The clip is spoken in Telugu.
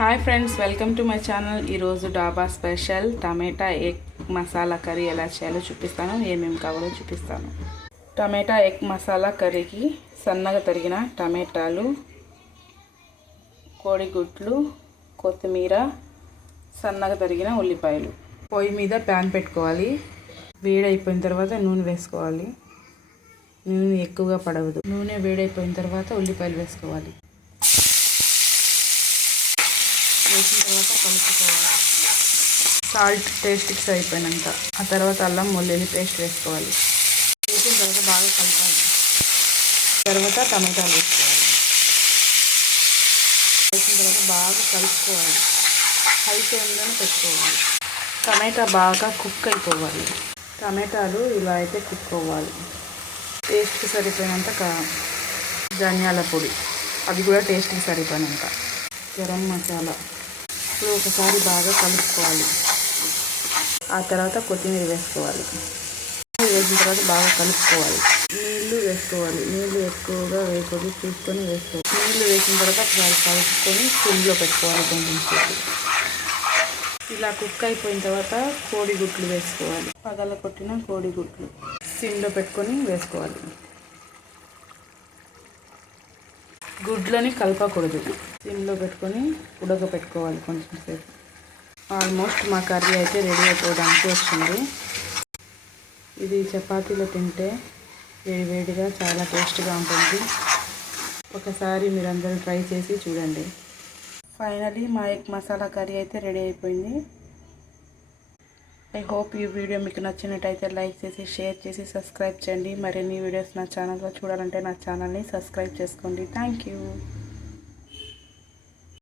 Hi friends, welcome to my channel. ఈరోజు డాబా special tomato egg masala curry ఎలా చేయాలో చూపిస్తాను, ఏమేమి కావాలో చూపిస్తాను. టమాటా ఎగ్ మసాలా కర్రీకి సన్నగా తరిగిన టమాటాలు, కోడిగుడ్లు, కొత్తిమీర, సన్నగా తరిగిన ఉల్లిపాయలు. పొయ్యి మీద ప్యాన్ పెట్టుకోవాలి. వేడైపోయిన తర్వాత నూనె వేసుకోవాలి. నూనె ఎక్కువగా పడవదు. నూనె వేడైపోయిన తర్వాత ఉల్లిపాయలు వేసుకోవాలి. వేసిన తర్వాత కలుపుకోవాలి. సాల్ట్ టేస్ట్కి సరిపోయినంత. ఆ తర్వాత అల్లం వెల్లుల్లి పేస్ట్ వేసుకోవాలి. వేసిన తర్వాత బాగా కలపాలి. తర్వాత టమాటాలు వేసుకోవాలి. వేసిన తర్వాత బాగా కలుపుకోవాలి. హై ఫ్లేమ్లోనే పెట్టుకోవాలి. టమాటా బాగా కుక్ అయిపోవాలి. టమాటాలు ఇలా అయితే కుక్ అవ్వాలి. టేస్ట్కి సరిపోయినంత ధనియాల పొడి, అది కూడా టేస్ట్కి సరిపోయినంత. గరం మసాలా. ఇప్పుడు ఒకసారి బాగా కలుపుకోవాలి. ఆ తర్వాత కొత్తిమీర వేసుకోవాలి. వేసిన తర్వాత బాగా కలుపుకోవాలి. నీళ్లు వేసుకోవాలి. నీళ్లు ఎక్కువగా వేయకూడదు, చూసుకొని వేసుకోవాలి. నీళ్లు వేసిన తర్వాత ఒకసారి కలుపుకొని సిమ్లో పెట్టుకోవాలి కొంచెం సేపు. ఇలా కుక్ అయిపోయిన తర్వాత కోడిగుడ్లు వేసుకోవాలి. పగలగొట్టిన కోడిగుడ్లు సిమ్లో పెట్టుకొని వేసుకోవాలి. గుడ్లని కలపకూడదు, సిమ్లో పెట్టుకొని ఉడకపెట్టుకోవాలి కొంచెం సేపు. ఆల్మోస్ట్ మా కర్రీ అయితే రెడీ అయిపోవడానికి వచ్చింది. ఇది చపాతీలో తింటే వేడివేడిగా చాలా టేస్ట్గా ఉంటుంది. ఒకసారి మీరందరూ ట్రై చేసి చూడండి. ఫైనలీ మా ఎగ్ మసాలా కర్రీ అయితే రెడీ అయిపోయింది. ఐ హోప్ ఈ వీడియో మీకు నచ్చినట్టయితే లైక్ చేసి, షేర్ చేసి, సబ్స్క్రైబ్ చేయండి. మరిన్ని వీడియోస్ నా ఛానల్లో చూడాలంటే నా ఛానల్ని సబ్స్క్రైబ్ చేసుకోండి. Thank you.